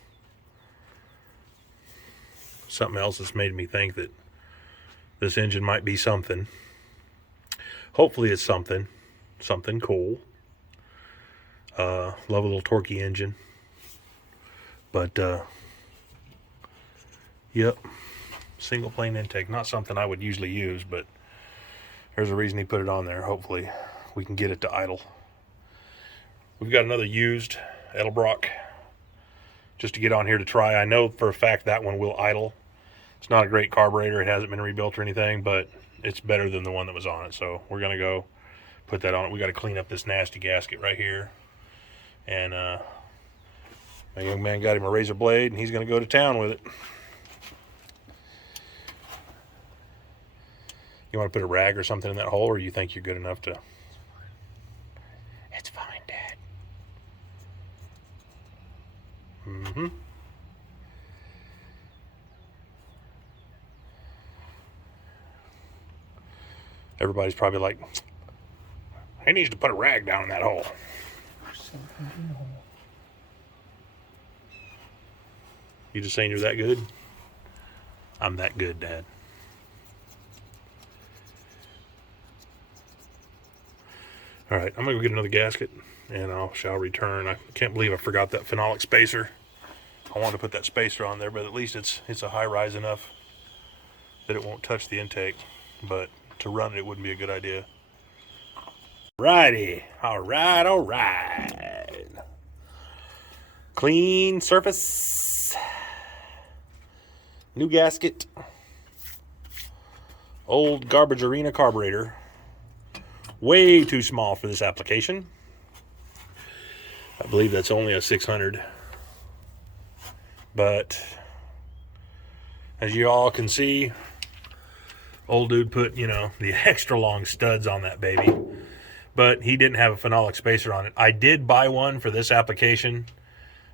something else that's made me think that this engine might be something. Hopefully it's something cool. Love a little torquey engine. But, yep. Single plane intake. Not something I would usually use, but there's a reason he put it on there. Hopefully we can get it to idle. We've got another used Edelbrock just to get on here to try. I know for a fact that one will idle. It's not a great carburetor. It hasn't been rebuilt or anything, but it's better than the one that was on it. So we're going to go put that on it. We got to clean up this nasty gasket right here. And my young man got him a razor blade, and he's going to go to town with it. You want to put a rag or something in that hole, or you think you're good enough to? It's fine, Dad. Mm-hmm. Everybody's probably like, he needs to put a rag down in that hole. You just saying you're that good? I'm that good, Dad. All right, I'm going to go get another gasket, and I shall return. I can't believe I forgot that phenolic spacer. I wanted to put that spacer on there, but at least it's a high rise enough that it won't touch the intake. But to run it, it wouldn't be a good idea. Righty. All right. Clean surface. New gasket. Old garbage arena carburetor. Way too small for this application. I believe that's only a 600. But as you all can see, old dude put, the extra long studs on that baby. But he didn't have a phenolic spacer on it. I did buy one for this application.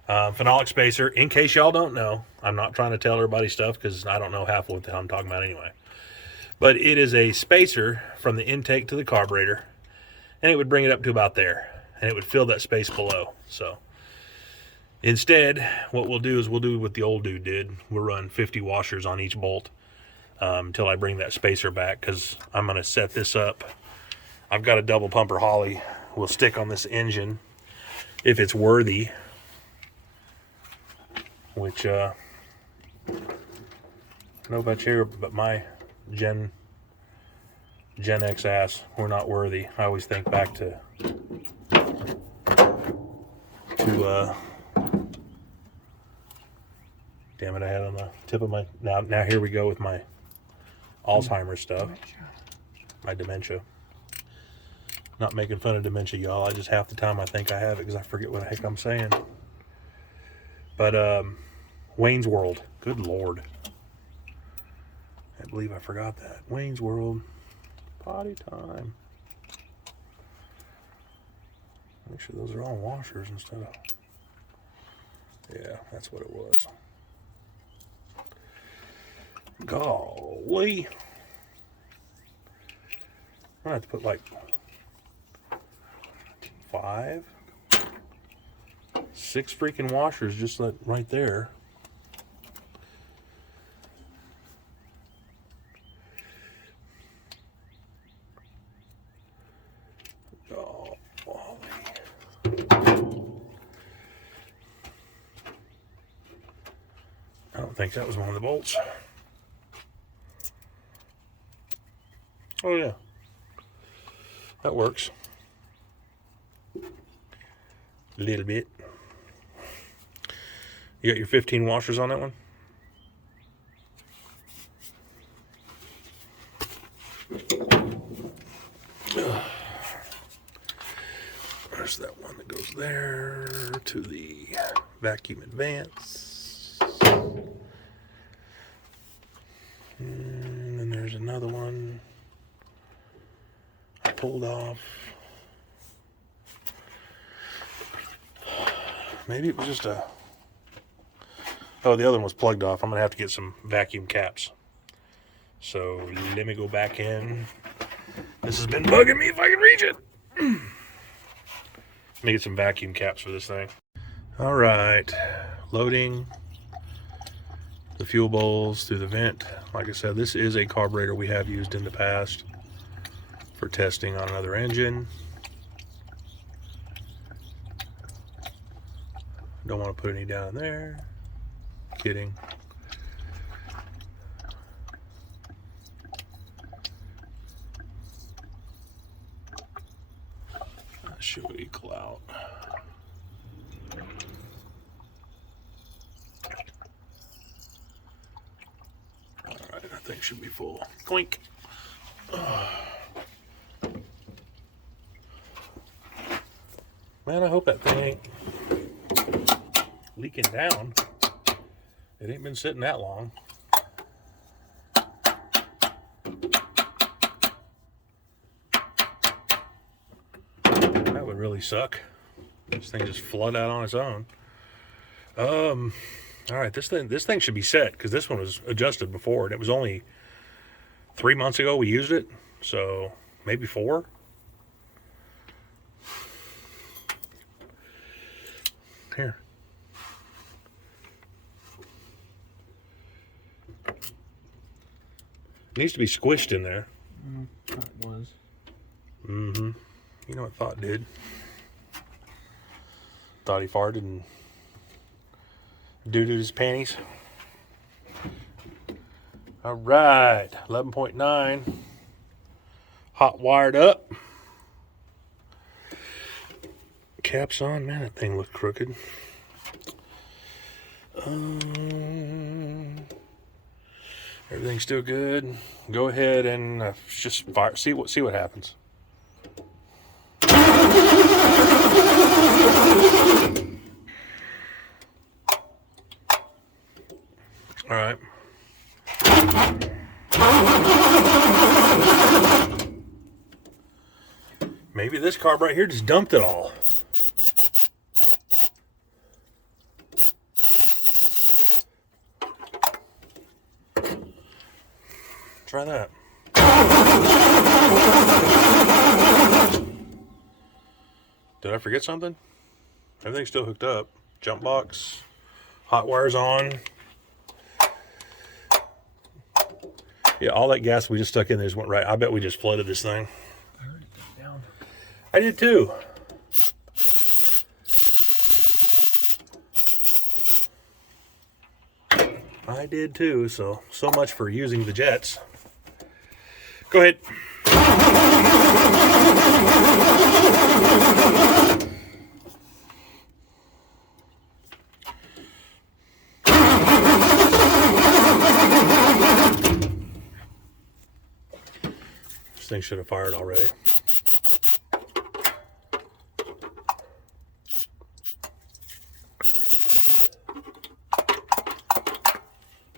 Phenolic spacer, in case y'all don't know. I'm not trying to tell everybody stuff because I don't know half of what the hell I'm talking about anyway. But it is a spacer from the intake to the carburetor, and it would bring it up to about there, and it would fill that space below. So instead, what we'll do is we'll do what the old dude did. We'll run 50 washers on each bolt until I bring that spacer back, because I'm going to set this up. I've got a double pumper Holly. We'll stick on this engine if it's worthy, which I don't know about you, but my Gen X ass, we're not worthy. I always think back to damn it, I had on the tip of my now here we go with my Alzheimer's stuff. My dementia. Not making fun of dementia, y'all. I just half the time I think I have it because I forget what the heck I'm saying. But Wayne's World. Good Lord. I believe I forgot that. Wayne's World. Potty time. Make sure those are all washers instead of... Yeah, that's what it was. Golly. I have to put like 5, 6 freaking washers just right there. think that was one of the bolts. Oh yeah, that works. A little bit. You got your 15 washers on that one? There's that one that goes there to the vacuum advance. And then there's another one I pulled off. Maybe it was just a... Oh, the other one was plugged off. I'm going to have to get some vacuum caps. So let me go back in. This has been bugging me if I can reach it. Let me get some vacuum caps for this thing. All right, loading the fuel bowls through the vent. Like I said, this is a carburetor we have used in the past for testing on another engine. Don't want to put any down there. Kidding. That should equal out. All right, that thing should be full. Clink. Man, I hope that thing ain't leaking down. It ain't been sitting that long. That would really suck. This thing just flood out on its own. All right, this thing should be set because this one was adjusted before, and it was only 3 months ago we used it, so maybe 4. Here. It needs to be squished in there. Thought it was. Mm-hmm. You know what Thought did? Thought he farted and doo-dooed his panties. All right, 11.9. Hot wired up. Caps on. Man, that thing looked crooked. Everything's still good. Go ahead and just fire. See what happens. All right. Maybe this carb right here just dumped it all. Try that. Did I forget something? Everything's still hooked up. Jump box, hot wires on. Yeah, all that gas we just stuck in there just went right. I bet we just flooded this thing. I heard it go down. I did too. I did too, so much for using the jets. Go ahead. This thing should have fired already.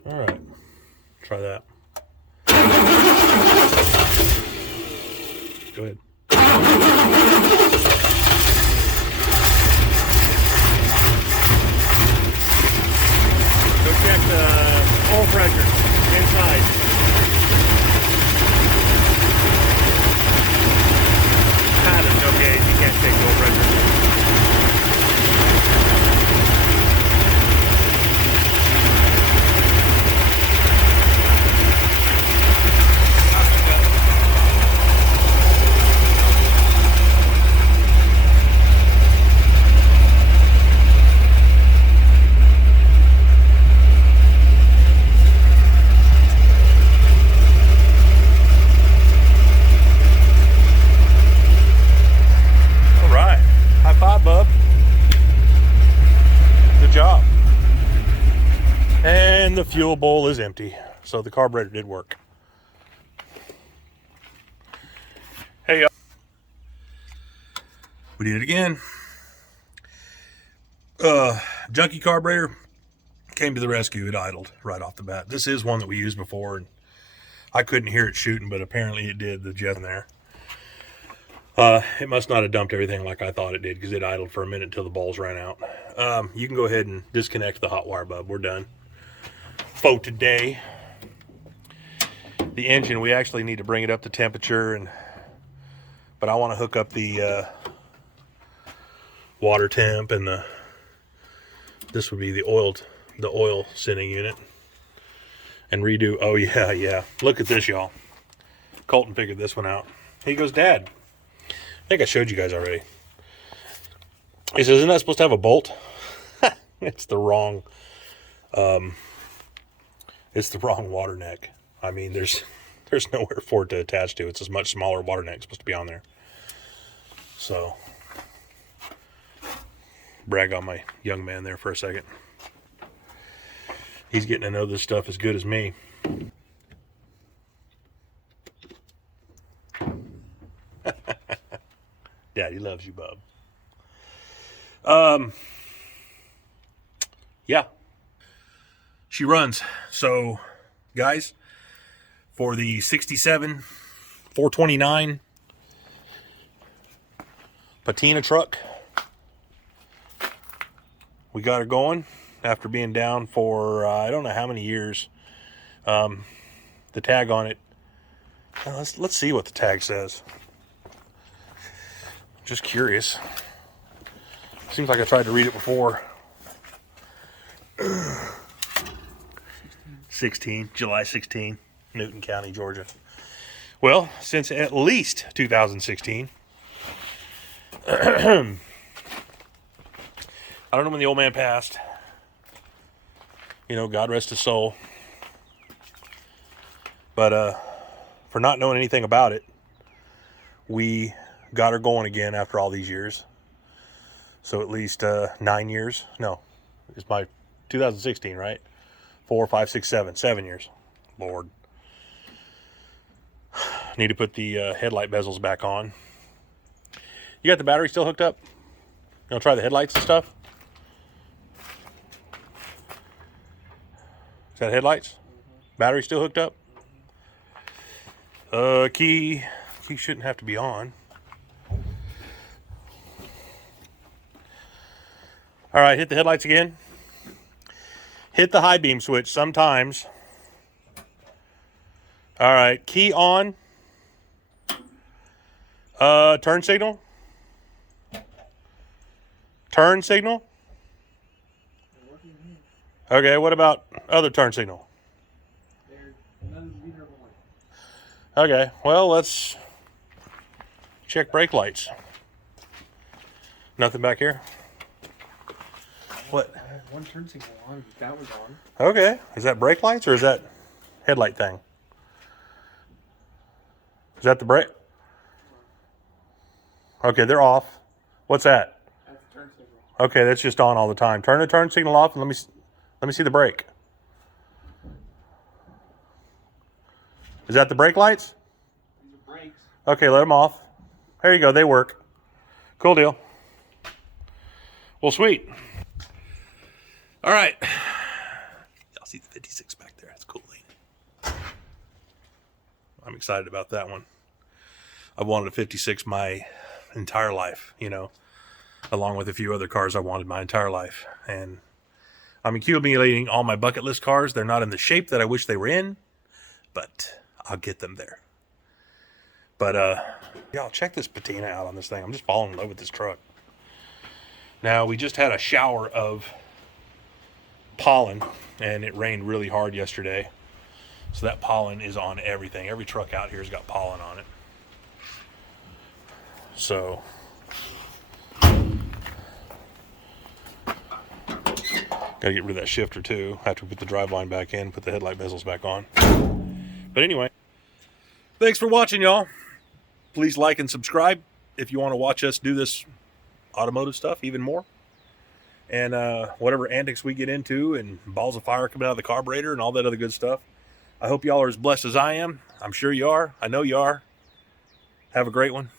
All right, try that. Go ahead. Go check the oil pressure inside. fuel bowl is empty, so the carburetor did work. Hey, y'all. We did it again. Junkie carburetor came to the rescue. It idled right off the bat. This is one that we used before, and I couldn't hear it shooting, but apparently it did, the jet in there. It must not have dumped everything like I thought it did, because it idled for a minute until the balls ran out. You can go ahead and disconnect the hot wire, bub. We're done for today. The engine, we actually need to bring it up to temperature, but I want to hook up the water temp and this would be the oil sending unit, and redo. Oh yeah. Look at this, y'all. Colton figured this one out. He goes, Dad, I think I showed you guys already. He says, isn't that supposed to have a bolt? It's the wrong water neck. I mean, there's nowhere for it to attach to. It's a much smaller water neck supposed to be on there. So, brag on my young man there for a second. He's getting to know this stuff as good as me. Daddy loves you, bub. Yeah. She runs. So, guys, for the 67 429 patina truck, we got her going after being down for I don't know how many years. The tag on it, let's see what the tag says. Just curious. Seems like I tried to read it before. 16, July 16, Newton County, Georgia. Well, since at least 2016. I don't know when the old man passed. You know, God rest his soul. But for not knowing anything about it, we got her going again after all these years. So at least 9 years. No, it's my 2016, right? 4, 5, 6, 7. 7 years. Lord. Need to put the headlight bezels back on. You got the battery still hooked up? You want to try the headlights and stuff? Is that headlights? Battery still hooked up? Key shouldn't have to be on. All right, hit the headlights again. Hit the high beam switch sometimes. All right, key on. Turn signal. Turn signal. Okay, what about other turn signal? Okay, well, let's check brake lights. Nothing back here? What? I have one turn signal on. That was on. Okay, is that brake lights or is that headlight thing? Is that the brake? Okay, they're off. What's that? That's the turn signal. Okay, that's just on all the time. Turn the turn signal off and let me see the brake. Is that the brake lights? These are brakes. Okay, let them off. There you go, they work. Cool deal. Well, sweet. All right. Y'all see the 56 back there. That's cool. I'm excited about that one. I've wanted a 56 my entire life, you know, along with a few other cars I wanted my entire life. And I'm accumulating all my bucket list cars. They're not in the shape that I wish they were in, but I'll get them there. But, y'all check this patina out on this thing. I'm just falling in love with this truck. Now, we just had a shower of pollen, and it rained really hard yesterday. So that pollen is on everything. Every truck out here has got pollen on it. So, gotta get rid of that shifter too. After we put the driveline back in, put the headlight bezels back on. But anyway, thanks for watching, y'all. Please like and subscribe if you want to watch us do this automotive stuff even more. and whatever antics we get into, and balls of fire coming out of the carburetor and all that other good stuff. I hope y'all are as blessed as I am. I'm sure you are. I know you are. Have a great one.